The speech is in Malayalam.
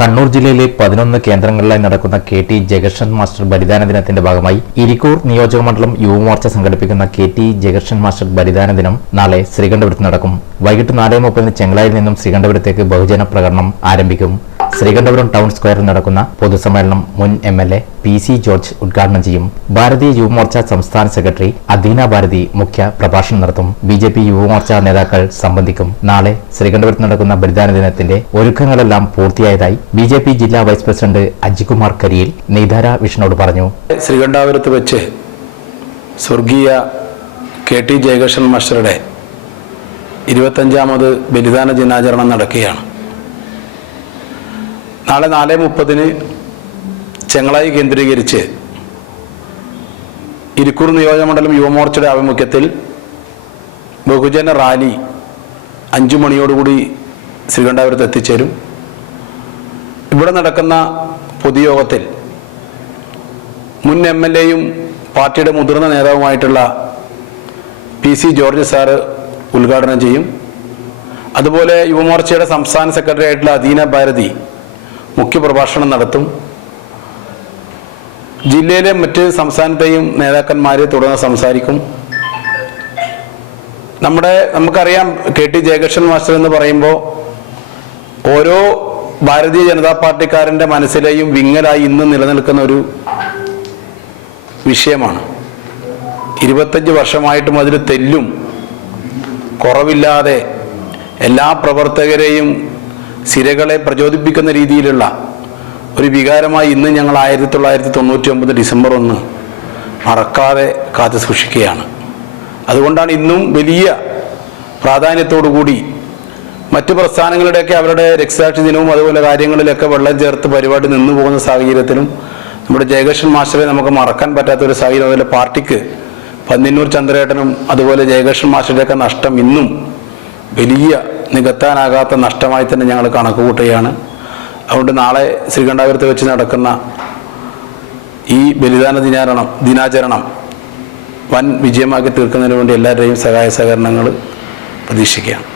കണ്ണൂർ ജില്ലയിലെ പതിനൊന്ന് കേന്ദ്രങ്ങളിലായി നടക്കുന്ന കെ ടി ജഗഷൻ മാസ്റ്റർ ബലിദാന ദിനത്തിന്റെ ഭാഗമായി ഇരിക്കൂർ നിയോജക മണ്ഡലം യുവമോർച്ച സംഘടിപ്പിക്കുന്ന കെ ടി ജഗഷൻ മാസ്റ്റർ ബലിദാന ദിനം നാളെ ശ്രീകണ്ഠപുരത്ത് നടക്കും. വൈകിട്ട് നാല് മുപ്പതിന് ചെങ്ങളായിൽ നിന്നും ശ്രീകണ്ഠപുരത്തേക്ക് ബഹുജന പ്രകടനം ആരംഭിക്കും. ശ്രീകണ്ഠപുരം ടൗൺ സ്ക്വയറിൽ നടക്കുന്ന പൊതുസമ്മേളനം മുൻ M L A P C George ഉദ്ഘാടനം ചെയ്യും. ഭാരതീയ യുവമോർച്ച സംസ്ഥാന സെക്രട്ടറി അദീന ഭാരതി മുഖ്യ പ്രഭാഷണം നടത്തും. ബി ജെ പി യുവമോർച്ച നേതാക്കൾ സംബന്ധിക്കും. നാളെ ശ്രീകണ്ഠപുരത്ത് നടക്കുന്ന ബലിദാന ദിനത്തിന്റെ ഒരുക്കങ്ങളെല്ലാം പൂർത്തിയായതായി ബി ജെ പി ജില്ലാ വൈസ് പ്രസിഡന്റ് അജികുമാർ കരിയിൽ നീധാര വിഷ്ണുവോട് പറഞ്ഞു. ശ്രീകണ്ഠാപുരത്ത് വെച്ച് സ്വർഗീയ കെ ടി ജയകൃഷ്ണൻ മാസ്റ്ററുടെ ഇരുപത്തഞ്ചാമത് ബലിദാന ദിനാചരണം നടക്കുകയാണ്. നാളെ നാല് മുപ്പതിന് ചെങ്ങളായി കേന്ദ്രീകരിച്ച് ഇരിക്കൂർ നിയോജകമണ്ഡലം യുവമോർച്ചയുടെ ആഭിമുഖ്യത്തിൽ ബഹുജന റാലി അഞ്ചു മണിയോടുകൂടി ശ്രീകണ്ഠാപുരത്ത് എത്തിച്ചേരും. ഇവിടെ നടക്കുന്ന പൊതുയോഗത്തിൽ മുൻ എം എൽ എയും പാർട്ടിയുടെ മുതിർന്ന നേതാവുമായിട്ടുള്ള പി സി ജോർജ് സാറ് ഉദ്ഘാടനം ചെയ്യും. അതുപോലെ യുവമോർച്ചയുടെ സംസ്ഥാന സെക്രട്ടറി ആയിട്ടുള്ള അദീന ഭാരതി മുഖ്യപ്രഭാഷണം നടത്തും. ജില്ലയിലെ മറ്റ് സംസ്ഥാനത്തെയും നേതാക്കന്മാരെ തുടർന്ന് സംസാരിക്കും. നമ്മുടെ നമുക്കറിയാം കെ ടി ജയകൃഷ്ണൻ മാസ്റ്റർ എന്ന് പറയുമ്പോൾ ഓരോ ഭാരതീയ ജനതാ പാർട്ടിക്കാരന്റെ മനസ്സിലെയും വിങ്ങലായി ഇന്ന് നിലനിൽക്കുന്ന ഒരു വിഷയമാണ്. ഇരുപത്തഞ്ച് വർഷമായിട്ടും അതിൽ തെല്ലും കുറവില്ലാതെ എല്ലാ പ്രവർത്തകരെയും സിരകളെ പ്രചോദിപ്പിക്കുന്ന രീതിയിലുള്ള ഒരു വികാരമായി ഇന്ന് ഞങ്ങൾ ആയിരത്തി തൊള്ളായിരത്തി തൊണ്ണൂറ്റി ഒമ്പത് ഡിസംബർ ഒന്ന് മറക്കാതെ കാത്തു സൂക്ഷിക്കുകയാണ്. അതുകൊണ്ടാണ് ഇന്നും വലിയ പ്രാധാന്യത്തോടുകൂടി മറ്റു പ്രസ്ഥാനങ്ങളുടെയൊക്കെ അവരുടെ രക്തസാക്ഷി ദിനവും അതുപോലെ കാര്യങ്ങളിലൊക്കെ വെള്ളം ചേർത്ത് പരിപാടി നിന്നു പോകുന്ന സാഹചര്യത്തിലും നമ്മുടെ ജയകൃഷ്ണൻ മാസ്റ്ററെ നമുക്ക് മറക്കാൻ പറ്റാത്ത ഒരു സാഹചര്യം. അതുപോലെ പാർട്ടിക്ക് പന്നിന്നൂർ ചന്ദ്രേട്ടനും അതുപോലെ ജയകൃഷ്ണൻ മാസ്റ്ററുടെയൊക്കെ നഷ്ടം ഇന്നും വലിയ നികത്താനാകാത്ത നഷ്ടമായി തന്നെ ഞങ്ങൾ കണക്ക് കൂട്ടുകയാണ് അതുകൊണ്ട് നാളെ ശ്രീകണ്ഠാപുരത്ത് വെച്ച് നടക്കുന്ന ഈ ബലിദാന ദിനാചരണം ദിനാചരണം വൻ വിജയമാക്കി തീർക്കുന്നതിന് വേണ്ടി എല്ലാവരുടെയും സഹായ സഹകരണങ്ങൾ പ്രതീക്ഷിക്കുകയാണ്.